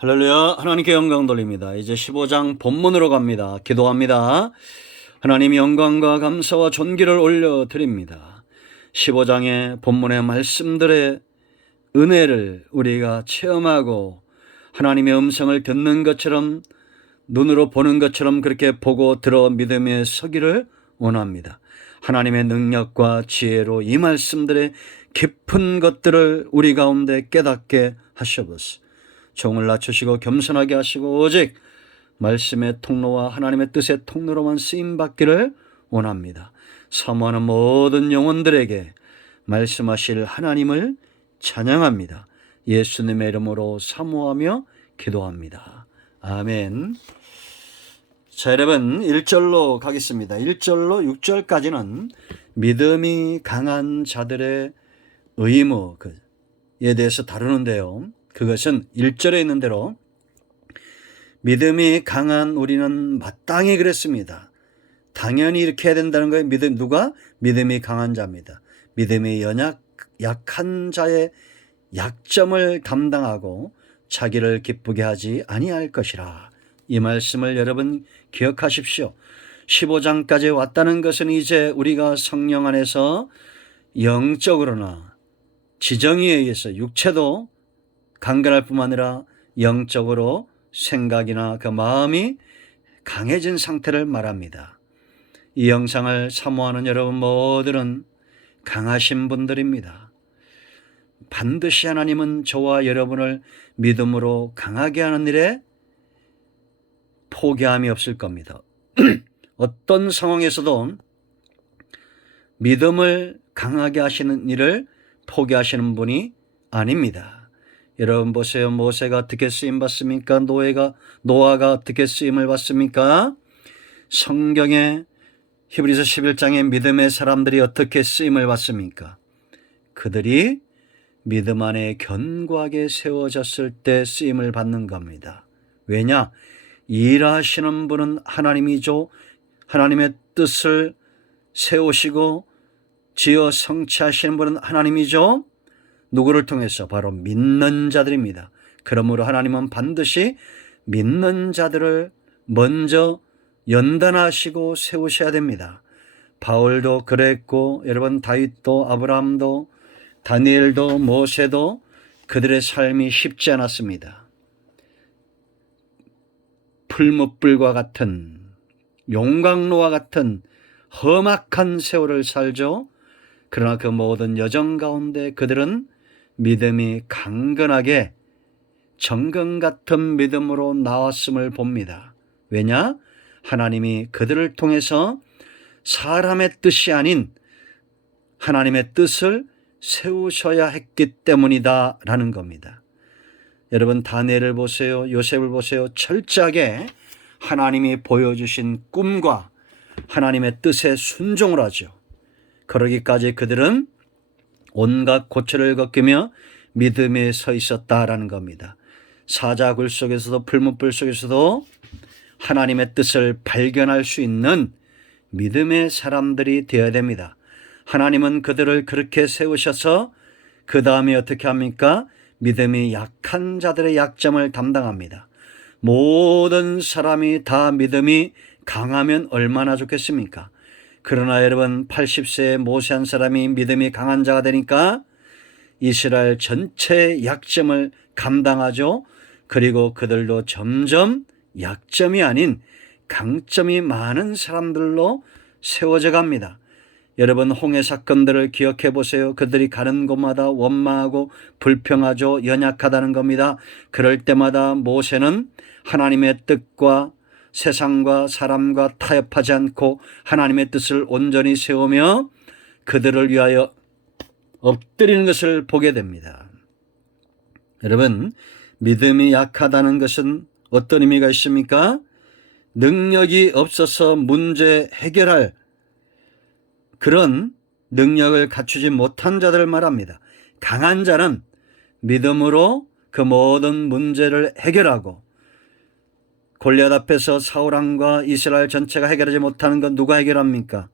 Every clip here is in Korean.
할렐루야. 하나님께 영광 돌립니다. 이제 15장 본문으로 갑니다. 기도합니다. 하나님 영광과 감사와 존귀를 올려드립니다. 15장의 본문의 말씀들의 은혜를 우리가 체험하고 하나님의 음성을 듣는 것처럼 눈으로 보는 것처럼 그렇게 보고 들어 믿음에 서기를 원합니다. 하나님의 능력과 지혜로 이 말씀들의 깊은 것들을 우리 가운데 깨닫게 하셔보소. 종을 낮추시고 겸손하게 하시고 오직 말씀의 통로와 하나님의 뜻의 통로로만 쓰임받기를 원합니다. 사모하는 모든 영혼들에게 말씀하실 하나님을 찬양합니다. 예수님의 이름으로 사모하며 기도합니다. 아멘. 자, 여러분 1절로 가겠습니다. 1절로 6절까지는 믿음이 강한 자들의 의무에 대해서 다루는데요. 그것은 1절에 있는 대로 믿음이 강한 우리는 마땅히 그랬습니다. 당연히 이렇게 해야 된다는 거예요. 누가? 믿음이 강한 자입니다. 믿음이 약한 자의 약점을 담당하고 자기를 기쁘게 하지 아니할 것이라. 이 말씀을 여러분 기억하십시오. 15장까지 왔다는 것은 이제 우리가 성령 안에서 영적으로나 지정의에 의해서 육체도 강건할 뿐만 아니라 영적으로 생각이나 그 마음이 강해진 상태를 말합니다. 이 영상을 사모하는 여러분 모두는 강하신 분들입니다. 반드시 하나님은 저와 여러분을 믿음으로 강하게 하는 일에 포기함이 없을 겁니다. 어떤 상황에서도 믿음을 강하게 하시는 일을 포기하시는 분이 아닙니다. 여러분 보세요. 모세가 어떻게 쓰임받습니까? 노아가 어떻게 쓰임을 받습니까? 성경에 히브리서 11장의 믿음의 사람들이 어떻게 쓰임을 받습니까? 그들이 믿음 안에 견고하게 세워졌을 때 쓰임을 받는 겁니다. 왜냐? 일하시는 분은 하나님이죠. 하나님의 뜻을 세우시고 지어 성취하시는 분은 하나님이죠. 누구를 통해서? 바로 믿는 자들입니다. 그러므로 하나님은 반드시 믿는 자들을 먼저 연단하시고 세우셔야 됩니다. 바울도 그랬고 여러분 다윗도 아브라함도 다니엘도 모세도 그들의 삶이 쉽지 않았습니다. 풀무불과 같은 용광로와 같은 험악한 세월을 살죠. 그러나 그 모든 여정 가운데 그들은 믿음이 강건하게 정금 같은 믿음으로 나왔음을 봅니다. 왜냐? 하나님이 그들을 통해서 사람의 뜻이 아닌 하나님의 뜻을 세우셔야 했기 때문이다 라는 겁니다. 여러분 다니엘을 보세요. 요셉을 보세요. 철저하게 하나님이 보여주신 꿈과 하나님의 뜻에 순종을 하죠. 그러기까지 그들은 온갖 고초를 겪으며 믿음에 서 있었다라는 겁니다. 사자굴 속에서도 풀무불 속에서도 하나님의 뜻을 발견할 수 있는 믿음의 사람들이 되어야 됩니다. 하나님은 그들을 그렇게 세우셔서 그 다음에 어떻게 합니까? 믿음이 약한 자들의 약점을 담당합니다. 모든 사람이 다 믿음이 강하면 얼마나 좋겠습니까? 그러나 여러분 80세의 모세 한 사람이 믿음이 강한 자가 되니까 이스라엘 전체의 약점을 감당하죠. 그리고 그들도 점점 약점이 아닌 강점이 많은 사람들로 세워져 갑니다. 여러분 홍해 사건들을 기억해 보세요. 그들이 가는 곳마다 원망하고 불평하죠. 연약하다는 겁니다. 그럴 때마다 모세는 하나님의 뜻과 세상과 사람과 타협하지 않고 하나님의 뜻을 온전히 세우며 그들을 위하여 엎드리는 것을 보게 됩니다. 여러분 믿음이 약하다는 것은 어떤 의미가 있습니까? 능력이 없어서 문제 해결할 그런 능력을 갖추지 못한 자들을 말합니다. 강한 자는 믿음으로 그 모든 문제를 해결하고 골리앗 앞에서 사울 왕과 이스라엘 전체가 해결하지 못하는 건 누가 해결합니까?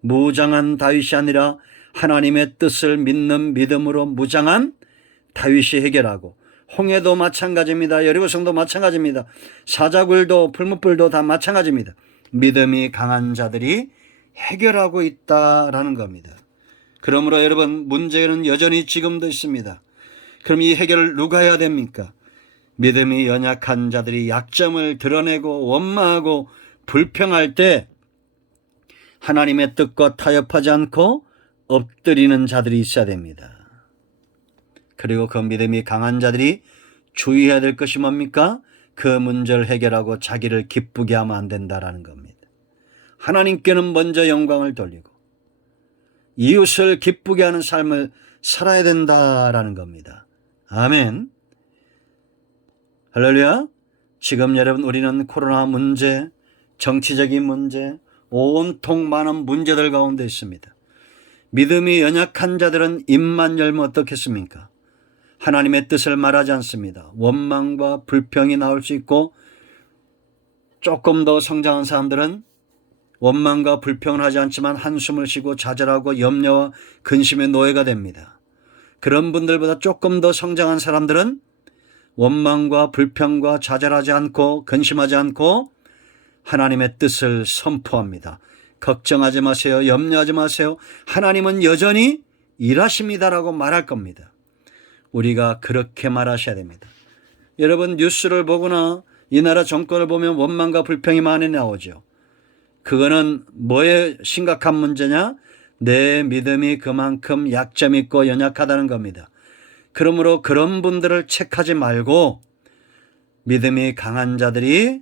무장한 다윗이 아니라 하나님의 뜻을 믿는 믿음으로 무장한 다윗이 해결하고 홍해도 마찬가지입니다. 여리고성도 마찬가지입니다. 사자굴도 풀무불도 다 마찬가지입니다. 믿음이 강한 자들이 해결하고 있다라는 겁니다. 그러므로 여러분, 문제는 여전히 지금도 있습니다. 그럼 이 해결을 누가 해야 됩니까? 믿음이 연약한 자들이 약점을 드러내고 원망하고 불평할 때 하나님의 뜻과 타협하지 않고 엎드리는 자들이 있어야 됩니다. 그리고 그 믿음이 강한 자들이 주의해야 될 것이 뭡니까? 그 문제를 해결하고 자기를 기쁘게 하면 안 된다라는 겁니다. 하나님께는 먼저 영광을 돌리고 이웃을 기쁘게 하는 삶을 살아야 된다라는 겁니다. 아멘. 할렐루야. 지금 여러분, 우리는 코로나 문제, 정치적인 문제, 온통 많은 문제들 가운데 있습니다. 믿음이 연약한 자들은 입만 열면 어떻겠습니까? 하나님의 뜻을 말하지 않습니다. 원망과 불평이 나올 수 있고, 조금 더 성장한 사람들은 원망과 불평을 하지 않지만 한숨을 쉬고 좌절하고 염려와 근심의 노예가 됩니다. 그런 분들보다 조금 더 성장한 사람들은 원망과 불평과 좌절하지 않고 근심하지 않고 하나님의 뜻을 선포합니다. 걱정하지 마세요. 염려하지 마세요. 하나님은 여전히 일하십니다라고 말할 겁니다. 우리가 그렇게 말하셔야 됩니다. 여러분, 뉴스를 보거나 이 나라 정권을 보면 원망과 불평이 많이 나오죠. 그거는 뭐에 심각한 문제냐? 내 믿음이 그만큼 약점이 있고 연약하다는 겁니다. 그러므로 그런 분들을 책하지 말고 믿음이 강한 자들이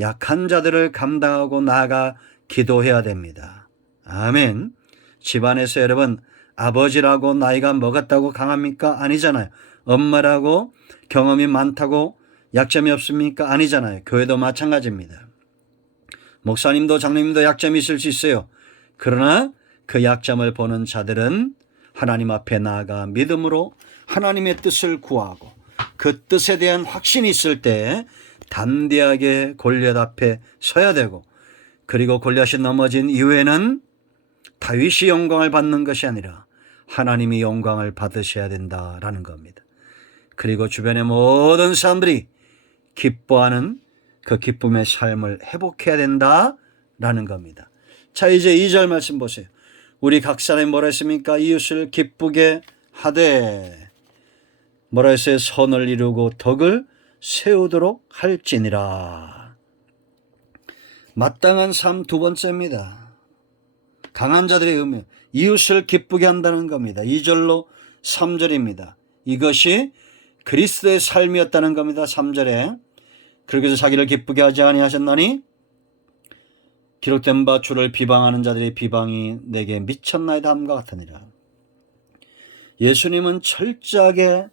약한 자들을 감당하고 나아가 기도해야 됩니다. 아멘. 집안에서 여러분, 아버지라고 나이가 먹었다고 강합니까? 아니잖아요. 엄마라고 경험이 많다고 약점이 없습니까? 아니잖아요. 교회도 마찬가지입니다. 목사님도 장로님도 약점이 있을 수 있어요. 그러나 그 약점을 보는 자들은 하나님 앞에 나아가 믿음으로 하나님의 뜻을 구하고 그 뜻에 대한 확신이 있을 때 담대하게 골리앗 앞에 서야 되고, 그리고 골리앗이 넘어진 이후에는 다윗이 영광을 받는 것이 아니라 하나님이 영광을 받으셔야 된다라는 겁니다. 그리고 주변의 모든 사람들이 기뻐하는 그 기쁨의 삶을 회복해야 된다라는 겁니다. 자, 이제 2절 말씀 보세요. 우리 각 사람이 뭐라 했습니까? 이웃을 기쁘게 하되 뭐라 했어요? 선을 이루고 덕을 세우도록 할지니라. 마땅한 삶 두 번째입니다. 강한 자들의 의미, 이웃을 기쁘게 한다는 겁니다. 2절로 3절입니다. 이것이 그리스도의 삶이었다는 겁니다. 3절에 그렇게 자기를 기쁘게 하지 아니하셨나니 기록된 바 주를 비방하는 자들의 비방이 내게 미쳤나이다 함과 같으니라. 예수님은 철저하게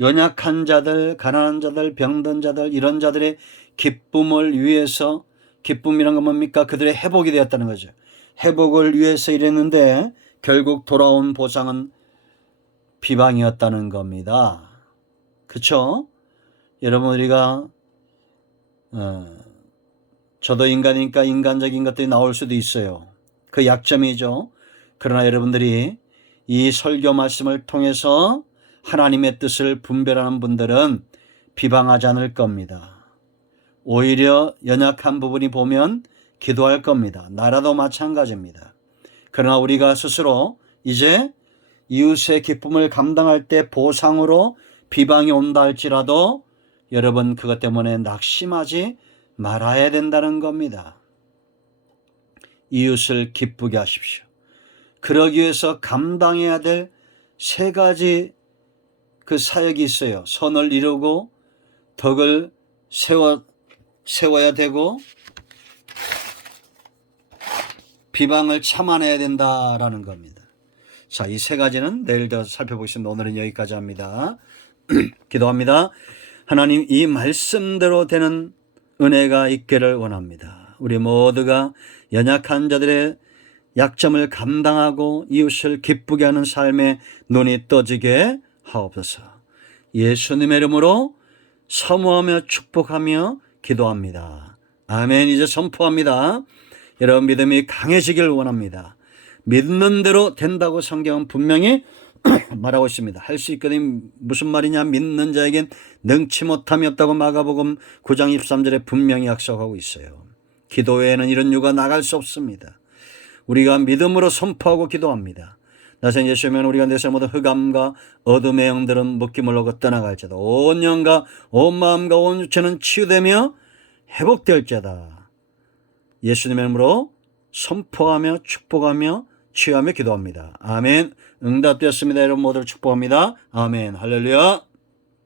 연약한 자들, 가난한 자들, 병든 자들, 이런 자들의 기쁨을 위해서, 기쁨이란 건 뭡니까? 그들의 회복이 되었다는 거죠. 회복을 위해서 일했는데 결국 돌아온 보상은 비방이었다는 겁니다. 그렇죠? 여러분, 우리가 저도 인간이니까 인간적인 것들이 나올 수도 있어요. 그 약점이죠. 그러나 여러분들이 이 설교 말씀을 통해서 하나님의 뜻을 분별하는 분들은 비방하지 않을 겁니다. 오히려 연약한 부분이 보면 기도할 겁니다. 나라도 마찬가지입니다. 그러나 우리가 스스로 이제 이웃의 기쁨을 감당할 때 보상으로 비방이 온다 할지라도 여러분, 그것 때문에 낙심하지 말아야 된다는 겁니다. 이웃을 기쁘게 하십시오. 그러기 위해서 감당해야 될 3가지 그 사역이 있어요. 선을 이루고 덕을 세워야 되고 비방을 참아내야 된다라는 겁니다. 자, 이 3가지는 내일 더 살펴보겠습니다. 오늘은 여기까지 합니다. 기도합니다. 하나님, 이 말씀대로 되는 은혜가 있기를 원합니다. 우리 모두가 연약한 자들의 약점을 감당하고 이웃을 기쁘게 하는 삶에 눈이 떠지게 하옵소서. 예수님의 이름으로 사모하며 축복하며 기도합니다. 아멘. 이제 선포합니다. 여러분, 믿음이 강해지길 원합니다. 믿는 대로 된다고 성경은 분명히 말하고 있습니다. 할 수 있거든. 무슨 말이냐? 믿는 자에겐 능치 못함이 없다고 마가복음 9장 23절에 분명히 약속하고 있어요. 기도 외에는 이런 이유가 나갈 수 없습니다. 우리가 믿음으로 선포하고 기도합니다. 나생 예수면 우리 가운데서 모든 흑암과 어둠의 영들은 묶임을 떠나갈지다. 온 영과 온 마음과 온 육체는 치유되며 회복될지다. 예수님의 이름으로 선포하며 축복하며 치유하며 기도합니다. 아멘. 응답되었습니다. 여러분 모두를 축복합니다. 아멘. 할렐루야.